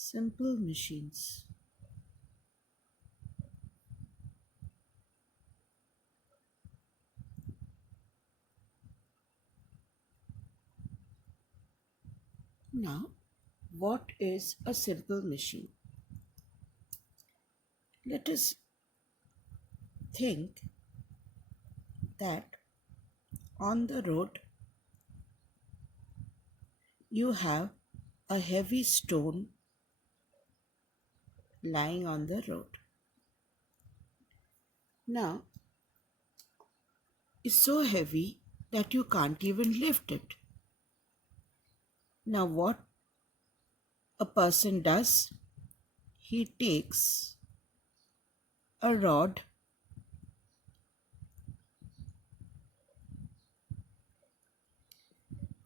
Simple machines. Now, what is a simple machine? Let us think that on the road you have a heavy stone lying on the road. Now, it's so heavy that you can't even lift it. Now, what a person does, he takes a rod,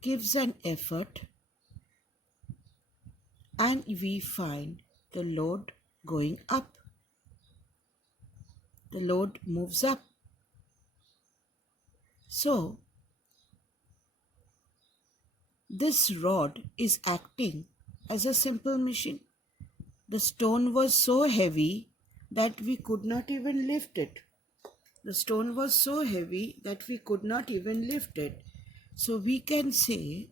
gives an effort, and we find the load going up. The load moves up. So, this rod is acting as a simple machine. The stone was so heavy that we could not even lift it. The stone was so heavy that we could not even lift it. So we can say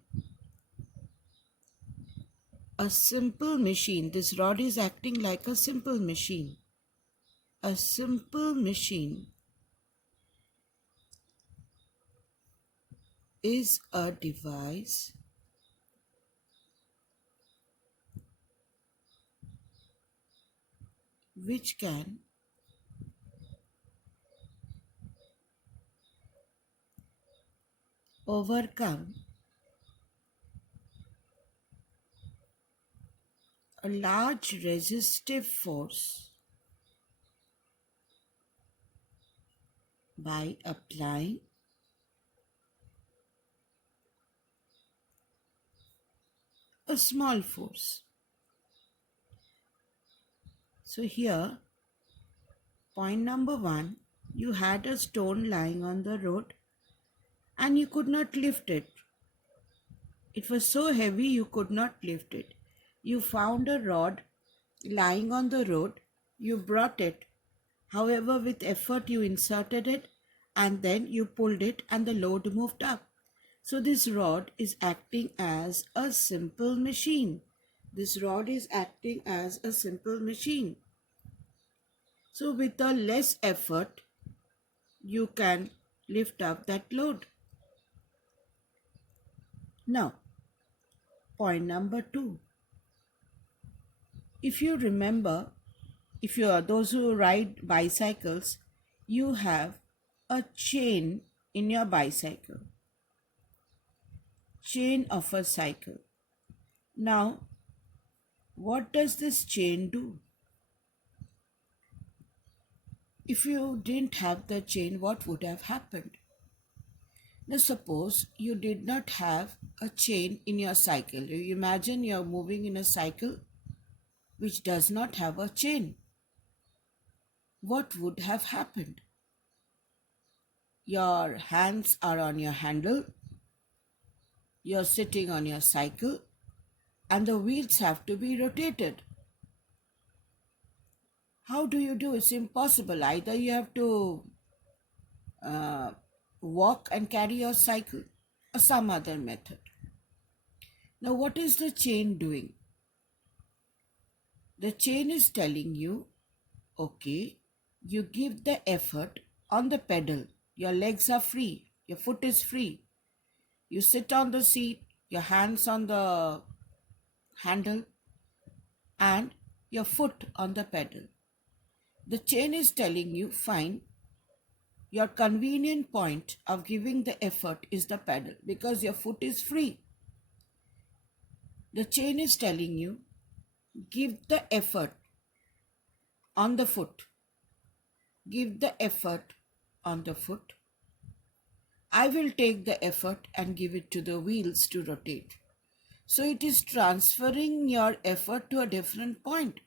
a simple machine, this rod is acting like a simple machine. A simple machine is a device which can overcome a large resistive force by applying a small force. So here, point number 1, you had a stone lying on the road and you could not lift it. It was so heavy you could not lift it. You found a rod lying on the road, you brought it. However, with effort you inserted it and then you pulled it and the load moved up. So this rod is acting as a simple machine. This rod is acting as a simple machine. So with a less effort, you can lift up that load. Now, point number 2. If you remember, if you are those who ride bicycles, you have a chain in your bicycle. Chain of a cycle. Now, what does this chain do? If you didn't have the chain, what would have happened? Now, suppose you did not have a chain in your cycle. You imagine you're moving in a cycle which does not have a chain. What would have happened? Your hands are on your handle, you're sitting on your cycle, and the wheels have to be rotated. How do you do? It's impossible. Either you have to walk and carry your cycle or some other method. Now, what is the chain doing? The chain is telling you, okay, you give the effort on the pedal. Your legs are free. Your foot is free. You sit on the seat, your hands on the handle, and your foot on the pedal. The chain is telling you, fine, your convenient point of giving the effort is the pedal because your foot is free. The chain is telling you, give the effort on the foot. Give the effort on the foot. I will take the effort and give it to the wheels to rotate. So it is transferring your effort to a different point.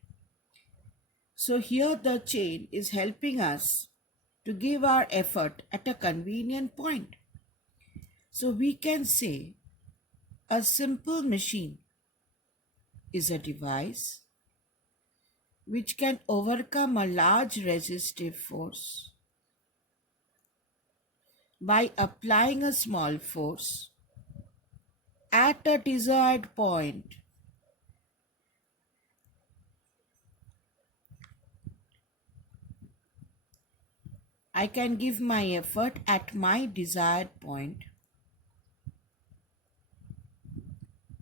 So here the chain is helping us to give our effort at a convenient point. So we can say a simple machine is a device which can overcome a large resistive force by applying a small force at a desired point. I can give my effort at my desired point.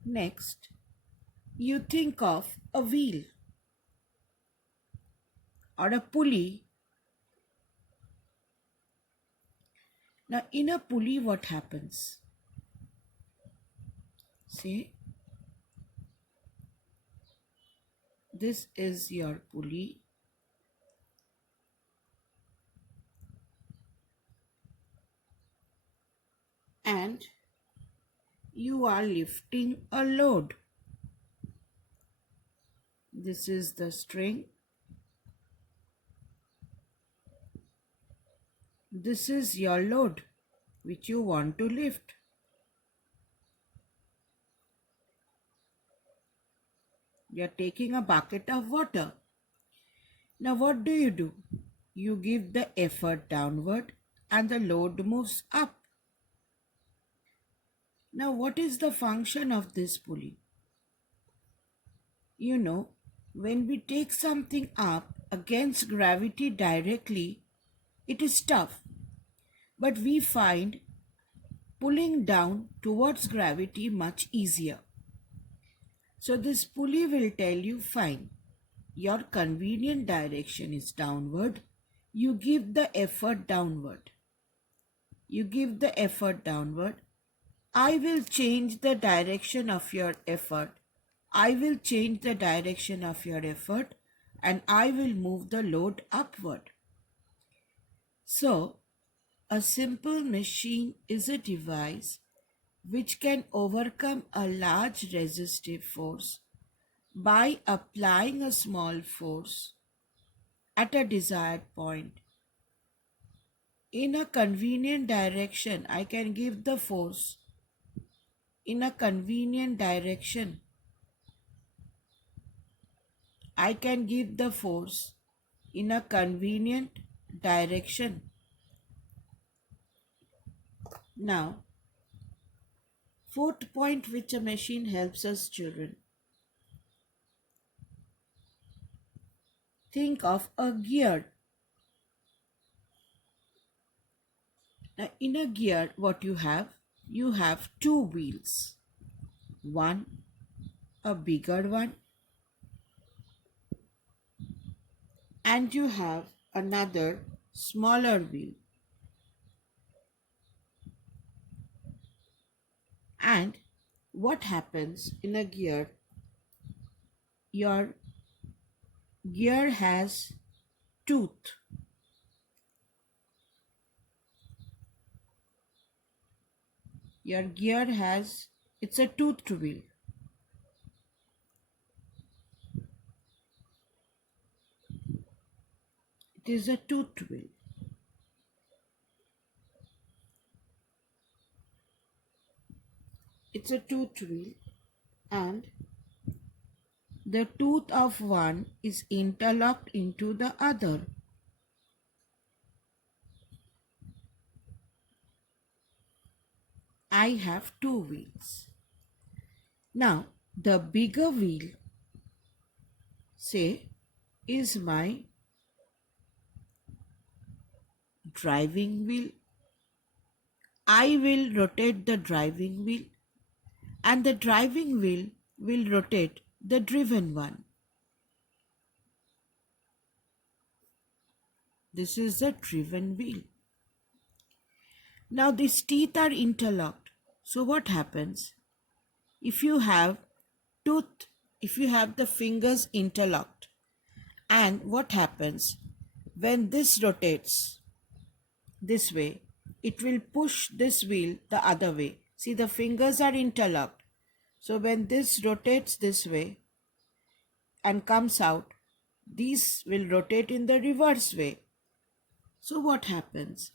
Next, you think of a wheel or a pulley. Now, in a pulley, what happens? Say, this is your pulley, and you are lifting a load. This is the string. This is your load which you want to lift. You are taking a bucket of water. Now, what do? You give the effort downward and the load moves up. Now, what is the function of this pulley? You know, when we take something up against gravity directly, it is tough. But we find pulling down towards gravity much easier. So this pulley will tell you, fine, your convenient direction is downward. You give the effort downward. You give the effort downward. I will change the direction of your effort. I will change the direction of your effort and I will move the load upward. So, a simple machine is a device which can overcome a large resistive force by applying a small force at a desired point. In a convenient direction, I can give the force in a convenient direction. I can give the force in a convenient direction. Now, fourth point which a machine helps us children. Think of a gear. Now, in a gear, what you have? You have two wheels. One, a bigger one, and you have another smaller wheel. And what happens in a gear? Your gear has tooth. Your gear has, it's a toothed wheel. It is a toothed wheel. It's a toothed wheel, and the tooth of one is interlocked into the other. I have two wheels. Now, the bigger wheel, say, is my driving wheel. I will rotate the driving wheel, and the driving wheel will rotate the driven one. This is the driven wheel. Now these teeth are interlocked. So what happens? If you have if you have the fingers interlocked, and what happens? When this rotates this way, it will push this wheel the other way. See, the fingers are interlocked. So when this rotates this way and comes out, these will rotate in the reverse way. So what happens?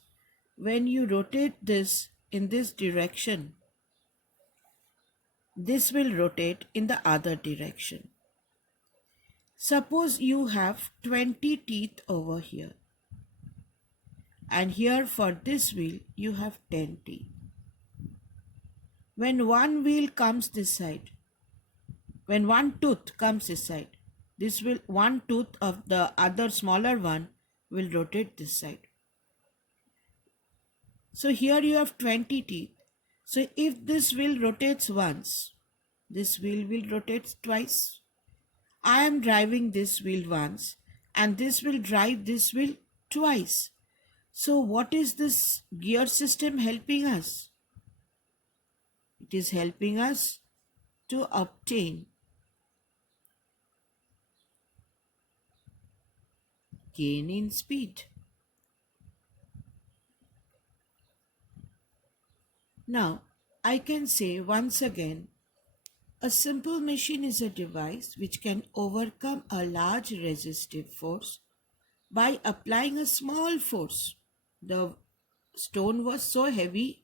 When you rotate this in this direction, this will rotate in the other direction. Suppose you have 20 teeth over here, and here for this wheel you have 10 teeth. When one wheel comes this side, when one tooth comes this side, this will one tooth of the other smaller one will rotate this side. So here you have 20 teeth. So if this wheel rotates once, this wheel will rotate twice. I am driving this wheel once and this will drive this wheel twice. So what is this gear system helping us? It is helping us to obtain gain in speed. Now, I can say once again, a simple machine is a device which can overcome a large resistive force by applying a small force. The stone was so heavy,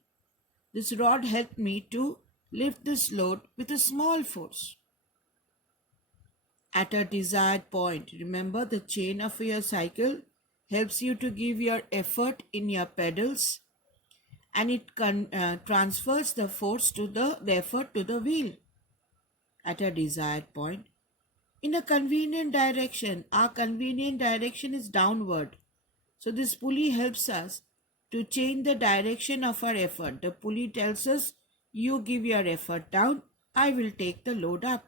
this rod helped me to lift this load with a small force. At a desired point, remember the chain of your cycle helps you to give your effort in your pedals, and it transfers the force to the effort to the wheel at a desired point in a convenient direction. Our convenient direction is downward. So this pulley helps us to change the direction of our effort. The pulley tells us, you give your effort down, I will take the load up.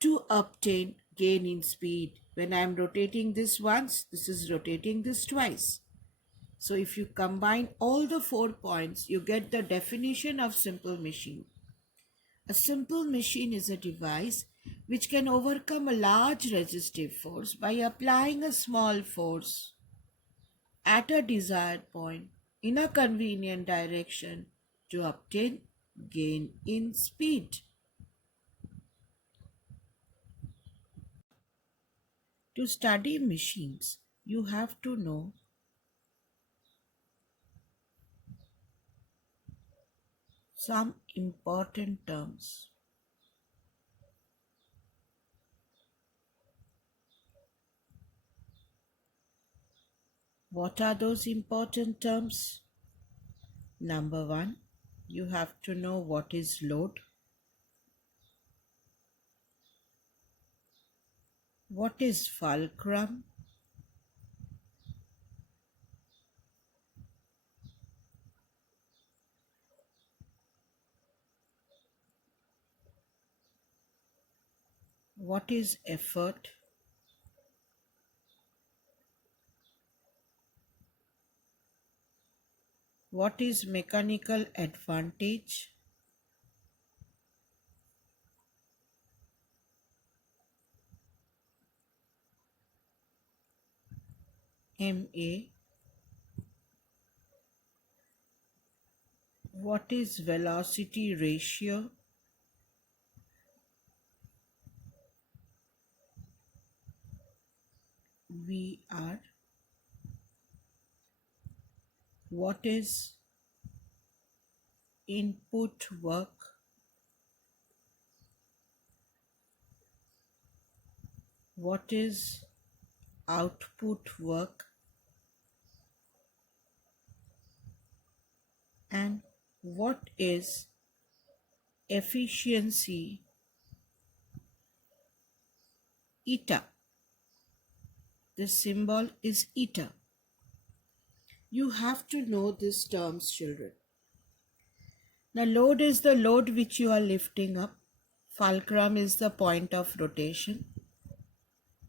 To obtain gain in speed, when I am rotating this once, this is rotating this twice. So if you combine all the 4 points, you get the definition of simple machine. A simple machine is a device which can overcome a large resistive force by applying a small force at a desired point in a convenient direction to obtain gain in speed. To study machines, you have to know some important terms. What are those important terms? Number 1, you have to know what is load. What is fulcrum? What is effort? What is mechanical advantage? MA. What is velocity ratio? VR. What is input work? What is output work? And what is efficiency eta? This symbol is eta. You have to know these terms, children. Now, load is the load which you are lifting up. Fulcrum is the point of rotation.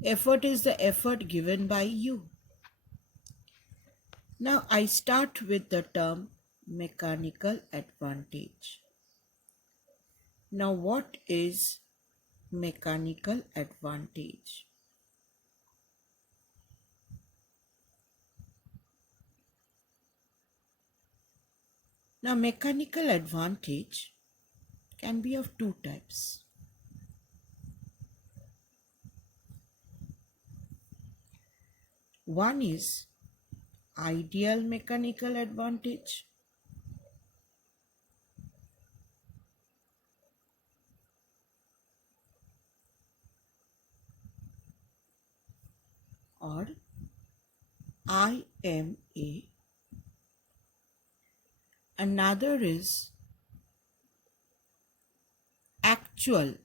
Effort is the effort given by you. Now, I start with the term mechanical advantage. Now, what is mechanical advantage? Now, mechanical advantage can be of 2 types. One is ideal mechanical advantage. or IMA. Another is actual.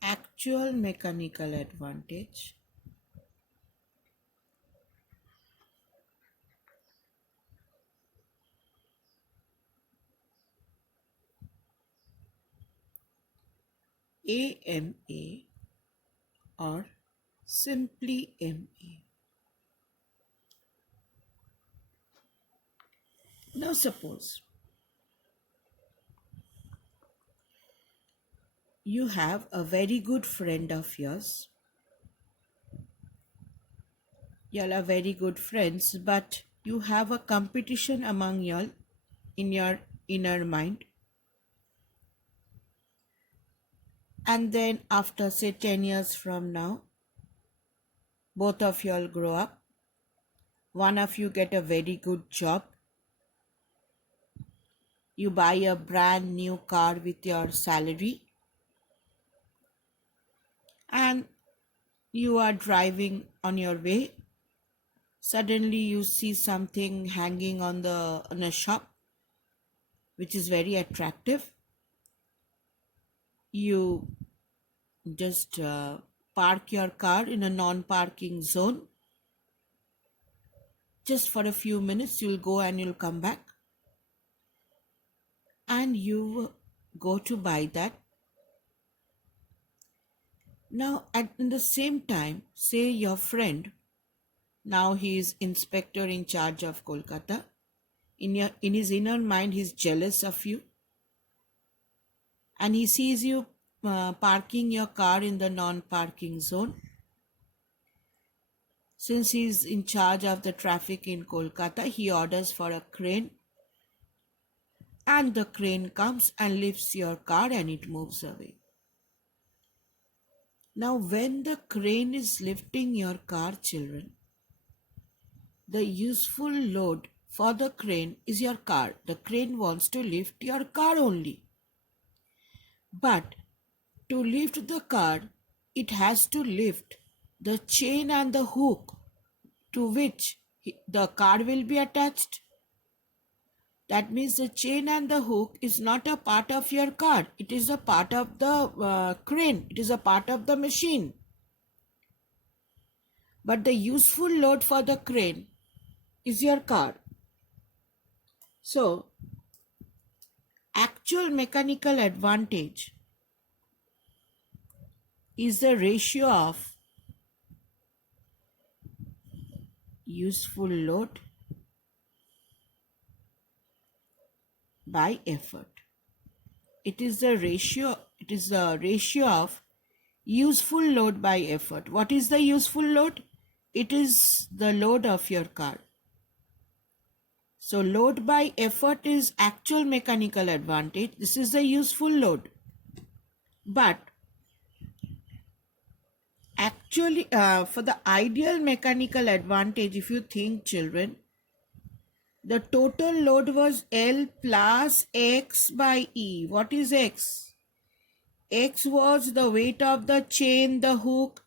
Actual mechanical advantage. AMA or simply MA. Now suppose you have a very good friend of yours. Y'all are very good friends, but you have a competition among y'all in your inner mind. And then after say 10 years from now, both of y'all grow up. One of you get a very good job. You buy a brand new car with your salary, and you are driving on your way. Suddenly you see something hanging on a shop which is very attractive. You just park your car in a non-parking zone. Just for a few minutes you'll go and you'll come back, and you go to buy that. Now in the same time, say your friend, now he is inspector in charge of Kolkata. In his inner mind he's jealous of you, and he sees you parking your car in the non-parking zone. Since he's in charge of the traffic in Kolkata, he orders for a crane, and the crane comes and lifts your car and it moves away. Now, when the crane is lifting your car, children, the useful load for the crane is your car. The crane wants to lift your car only. But to lift the car, it has to lift the chain and the hook to which the car will be attached. That means the chain and the hook is not a part of your car. It is a part of the crane. It is a part of the machine. But the useful load for the crane is your car. So, actual mechanical advantage is the ratio of useful load by effort. It is the ratio of useful load by effort. What is the useful load? It is the load of your car. So load by effort is actual mechanical advantage. This is the useful load. But actually, for the ideal mechanical advantage, if you think, children, the total load was L plus X by E. What is X? X was the weight of the chain, the hook.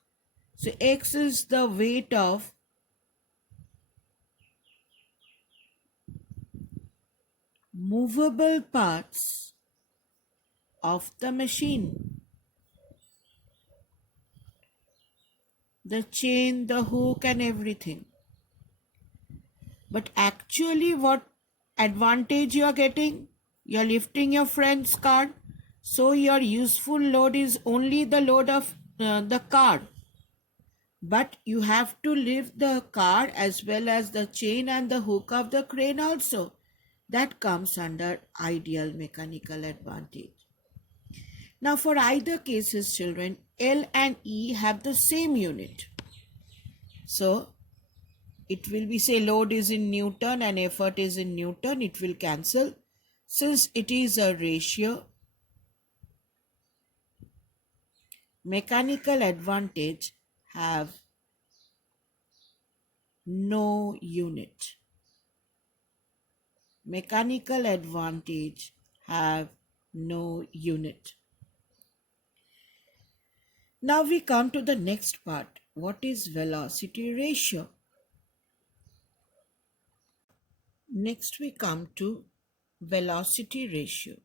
So X is the weight of movable parts of the machine. The chain, the hook and everything. But actually what advantage you are getting? You are lifting your friend's car. So your useful load is only the load of the car. But you have to lift the car as well as the chain and the hook of the crane also. That comes under ideal mechanical advantage. Now for either cases, children, L and E have the same unit. So it will be, say, load is in Newton and effort is in Newton. It will cancel. Since it is a ratio, mechanical advantage have no unit. Mechanical advantage have no unit. Now we come to the next part. What is velocity ratio? Next we come to velocity ratio.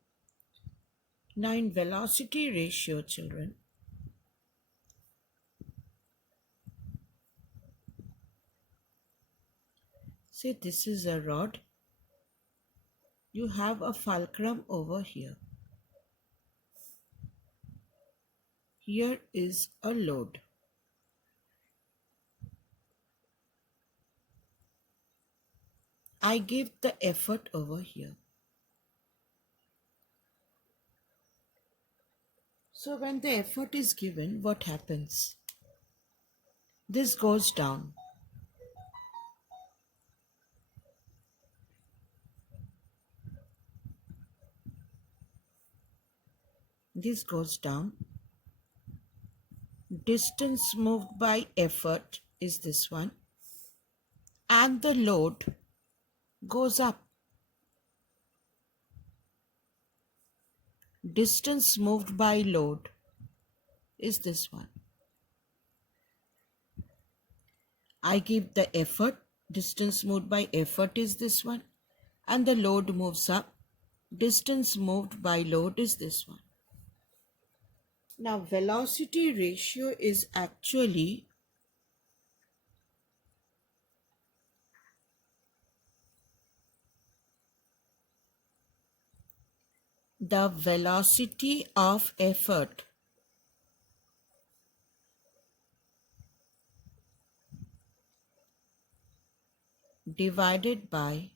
Now in velocity ratio, children, say this is a rod. You have a fulcrum over here. Here is a load. I give the effort over here. So when the effort is given, what happens? This goes down. This goes down. Distance moved by effort is this one. And the load goes up. Distance moved by load is this one. I give the effort. Distance moved by effort is this one. And the load moves up. Distance moved by load is this one. Now velocity ratio is actually the velocity of effort divided by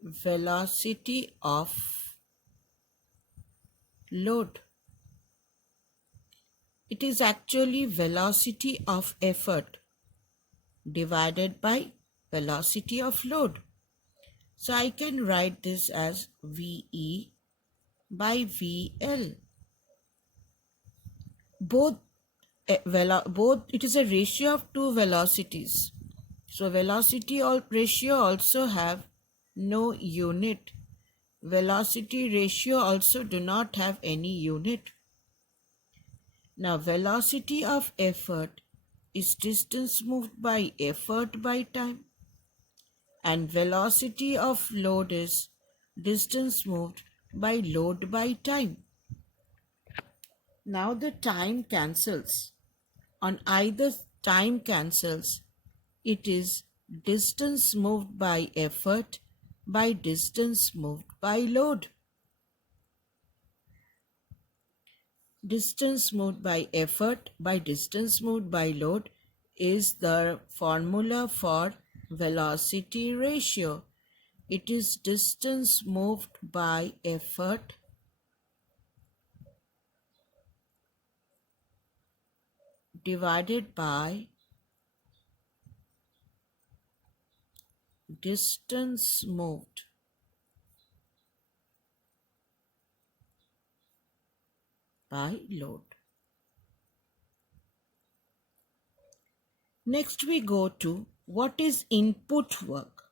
velocity of load. It is actually velocity of effort divided by velocity of load. So I can write this as VE by VL. Both it is a ratio of two velocities. So velocity ratio also have no unit. Velocity ratio also do not have any unit. Now velocity of effort is distance moved by effort by time, and velocity of load is distance moved by load by time. Now the time cancels. On either time cancels, it is distance moved by effort by distance moved by load. Distance moved by effort by distance moved by load is the formula for velocity ratio. It is distance moved by effort divided by distance moved by load. Next we go to what is input work.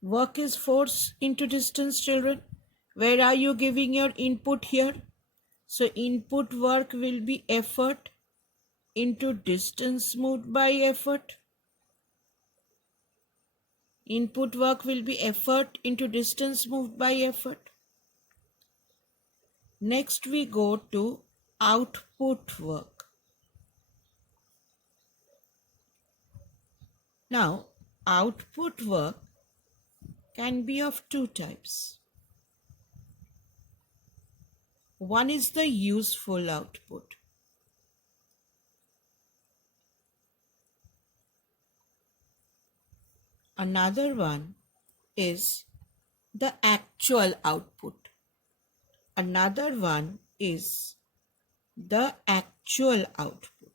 Work is force into distance, children. Where are you giving your input here? So input work will be effort into distance moved by effort. Input work will be effort into distance moved by effort. Next we go to output work. Now output work can be of two types. One is the useful output. Another one is the actual output. Another one is the actual output.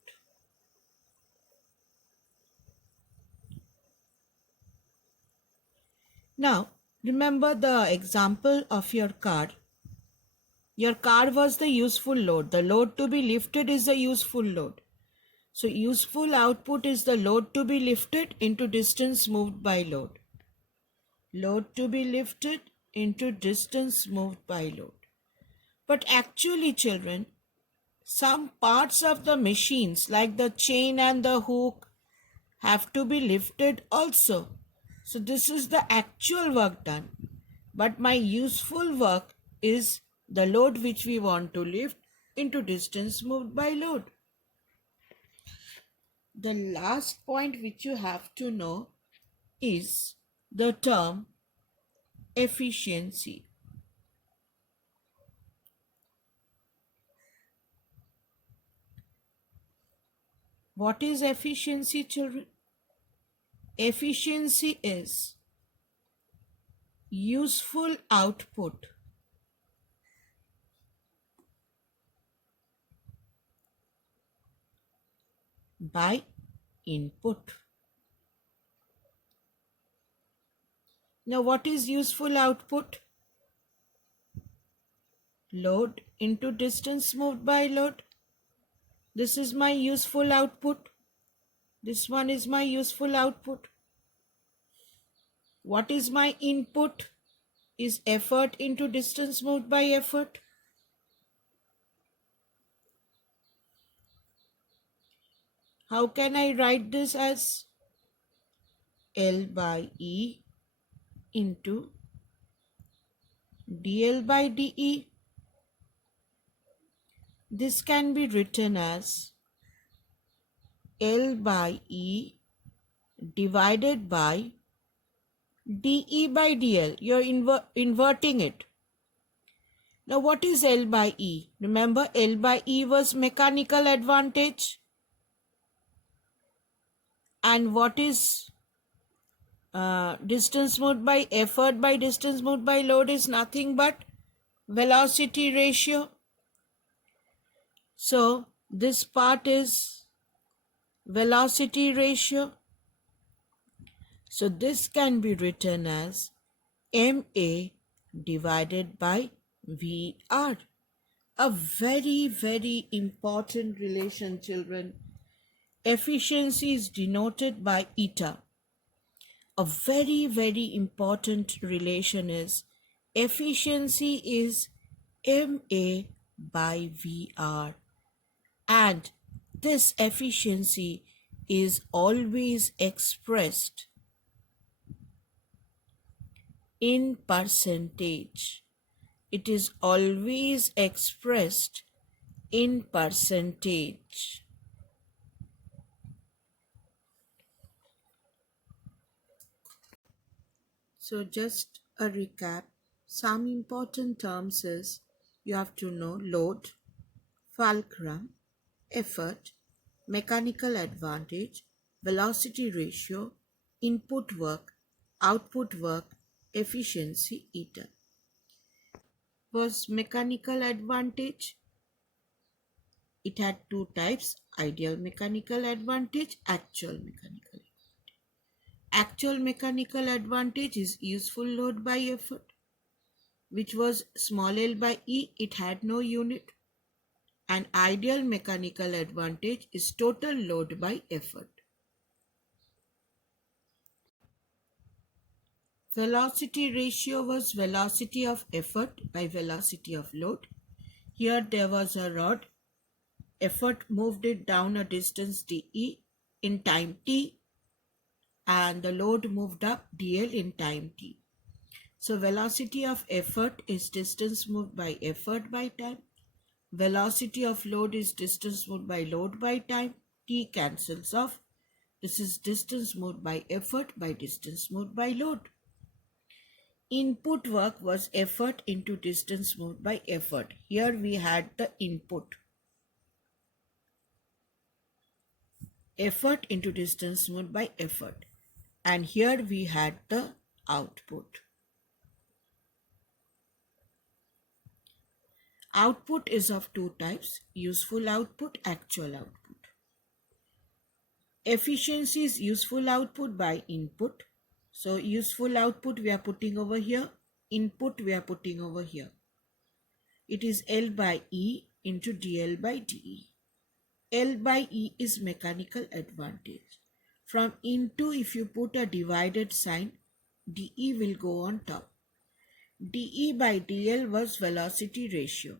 Now, remember the example of your car. Your car was the useful load. The load to be lifted is the useful load. So, useful output is the load to be lifted into distance moved by load. Load to be lifted into distance moved by load. But actually, children, some parts of the machines like the chain and the hook have to be lifted also. So this is the actual work done. But my useful work is the load which we want to lift into distance moved by load. The last point which you have to know is the term efficiency. What is efficiency, children? Efficiency is useful output by input. Now, what is useful output? Load into distance moved by load. This is my useful output. This one is my useful output. What is my input? Is effort into distance moved by effort. How can I write this as L by E into dl by de? This can be written as L by E divided by dE by dl. You're inverting it. Now what is L by E? Remember, L by E was mechanical advantage. And what is distance moved by effort by distance moved by load is nothing but velocity ratio. So this part is velocity ratio. So this can be written as MA divided by VR. A very, very important relation, children. Efficiency is denoted by eta. A very, very important relation is efficiency is MA by VR. And this efficiency is always expressed in percentage. It is always expressed in percentage. So just a recap, some important terms is you have to know load, fulcrum, effort, mechanical advantage, velocity ratio, input work, output work, efficiency, eta. Was mechanical advantage? It had two types, ideal mechanical advantage, actual mechanical advantage. Actual mechanical advantage is useful load by effort, which was small l by E, it had no unit. And ideal mechanical advantage is total load by effort. Velocity ratio was velocity of effort by velocity of load. Here there was a rod. Effort moved it down a distance dE in time t, and the load moved up dl in time t. So velocity of effort is distance moved by effort by time. Velocity of load is distance moved by load by time. T cancels off. This is distance moved by effort by distance moved by load. Input work was effort into distance moved by effort. Here we had the input. Effort into distance moved by effort. And here we had the output. Output is of two types, useful output, actual output. Efficiency is useful output by input. So useful output we are putting over here, input we are putting over here. It is L by E into dl by de. L by E is mechanical advantage. From into, if you put a divided sign, dE will go on top. dE by dl was velocity ratio.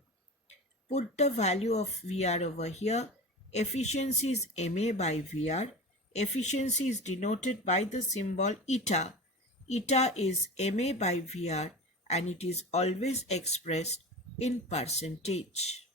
Put the value of VR over here. Efficiency is ma by VR. Efficiency is denoted by the symbol eta. Eta is ma by VR and it is always expressed in percentage.